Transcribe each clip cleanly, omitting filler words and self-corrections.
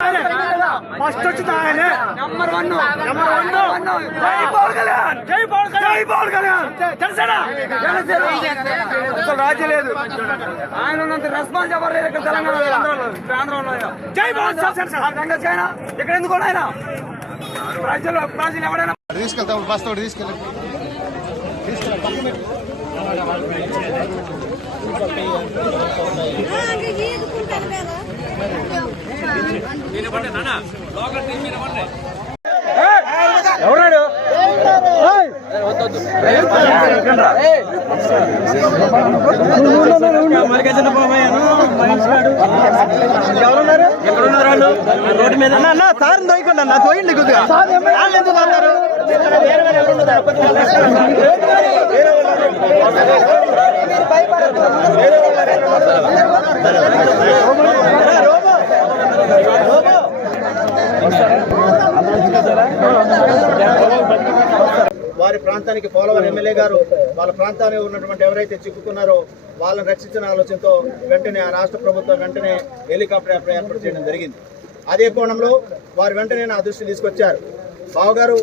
First వచ్చింది ఆయన number one జై పవన్ కళ్యాణ్, జై పవన్ కళ్యాణ్, జై పవన్ కళ్యాణ్. తెలుసాడా అసలు రాజ్యం లేదు, ఆయన ఉన్నంత రెస్పాన్స్ ఎవరు లేదు ఇక్కడ తెలంగాణలో, ఆంధ్రలో. జై పవన్ కళ్యాణ్. ఇక్కడ ఎందుకు ఆయన ప్రజలు ఎవరైనా తీసుకెళ్తాం, బస్ తోటి తీసుకెళ్ళి ఎవరాడు ఎవరున్నారు, ఎక్కడున్నారు వాళ్ళు? రోడ్డు మీద సార్ తోయకండి అన్న, తోయండి కొద్దిగా. వాళ్ళు ఎందుకు అన్నారు? వారి ప్రాంతానికి పోలవరం ఎమ్మెల్యే గారు వాళ్ళ ప్రాంతానికి ఉన్నటువంటి ఎవరైతే చిక్కుకున్నారో వాళ్ళని రక్షించిన ఆలోచనతో వెంటనే ఆ రాష్ట్ర ప్రభుత్వం వెంటనే హెలికాప్టర్ ఏర్పాటు చేయడం జరిగింది. అదే కోణంలో వారు వెంటనే నా దృష్టి తీసుకొచ్చారు. బావగారు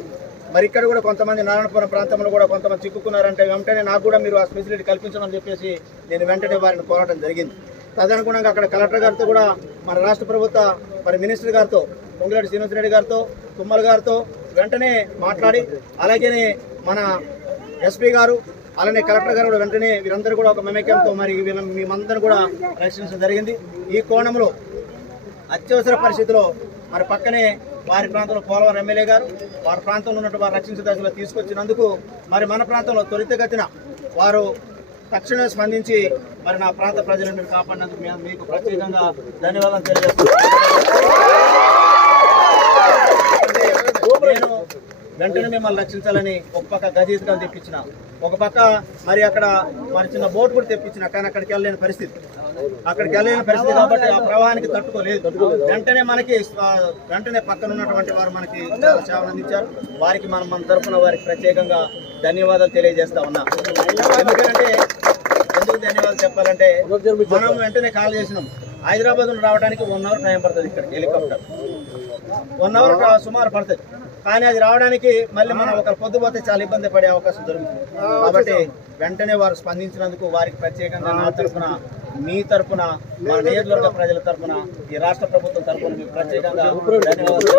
మరి ఇక్కడ కూడా కొంతమంది నారాయణపురం ప్రాంతంలో కూడా కొంతమంది చిక్కుకున్నారంటే వెంటనే నాకు కూడా మీరు ఆ ఫెసిలిటీ కల్పించమని చెప్పేసి నేను వెంటనే వారిని కోరడం జరిగింది. తదనుగుణంగా అక్కడ కలెక్టర్ గారితో కూడా మన రాష్ట్ర ప్రభుత్వ మరి మినిస్టర్ గారితో పొంగిరెడ్డి శ్రీనివాసరెడ్డి గారితో తుమ్మల గారితో వెంటనే మాట్లాడి, అలాగే మన ఎస్పీ గారు అలానే కలెక్టర్ గారు కూడా వెంటనే వీరందరూ కూడా ఒక మమేక్యంతో మరి మేమందరూ కూడా రక్షించడం జరిగింది. ఈ కోణంలో అత్యవసర పరిస్థితిలో మరి పక్కనే వారి ప్రాంతంలో పోలవరం ఎమ్మెల్యే గారు వారి ప్రాంతంలో ఉన్నట్టు వారు రక్షించే దశలో తీసుకొచ్చినందుకు మరి మన ప్రాంతంలో త్వరితగతిన వారు తక్షణమే స్పందించి మరి నా ప్రాంత ప్రజలను మీరు కాపాడినందుకు మేము మీకు ప్రత్యేకంగా ధన్యవాదాలు తెలియజేస్తున్నాను. నేను వెంటనే మిమ్మల్ని రక్షించాలని ఒక పక్క గజీతగా తెప్పించిన, ఒక పక్క మరి అక్కడ మరి చిన్న బోట్ కూడా తెప్పించిన, కానీ అక్కడికి వెళ్ళలేని పరిస్థితి కాబట్టి ఆ ప్రవాహానికి తట్టుకోలేదు. వెంటనే మనకి వెంటనే పక్కన ఉన్నటువంటి వారు మనకి సేవలు అందించారు. వారికి మన తరఫున వారికి ప్రత్యేకంగా ధన్యవాదాలు తెలియజేస్తా ఉన్నా. ఎందుకంటే ఎందుకు ధన్యవాదాలు చెప్పాలంటే మనం వెంటనే కాల్ చేసినాం. హైదరాబాద్ నుండి రావడానికి 1 అవర్ టైం పడుతుంది, ఇక్కడ హెలికాప్టర్ 1 అవర్ సుమారు పడుతుంది. కానీ అది రావడానికి మళ్ళీ మనం ఒకరు పొద్దుపోతే చాలా ఇబ్బంది పడే అవకాశం దొరుకుతుంది. కాబట్టి వెంటనే వారు స్పందించినందుకు వారికి ప్రత్యేకంగా నా తరఫున, మీ తరఫున, మన నియోజకవర్గ ప్రజల తరఫున, ఈ రాష్ట్ర ప్రభుత్వం తరఫున మీకు ప్రత్యేకంగా ధన్యవాదాలు.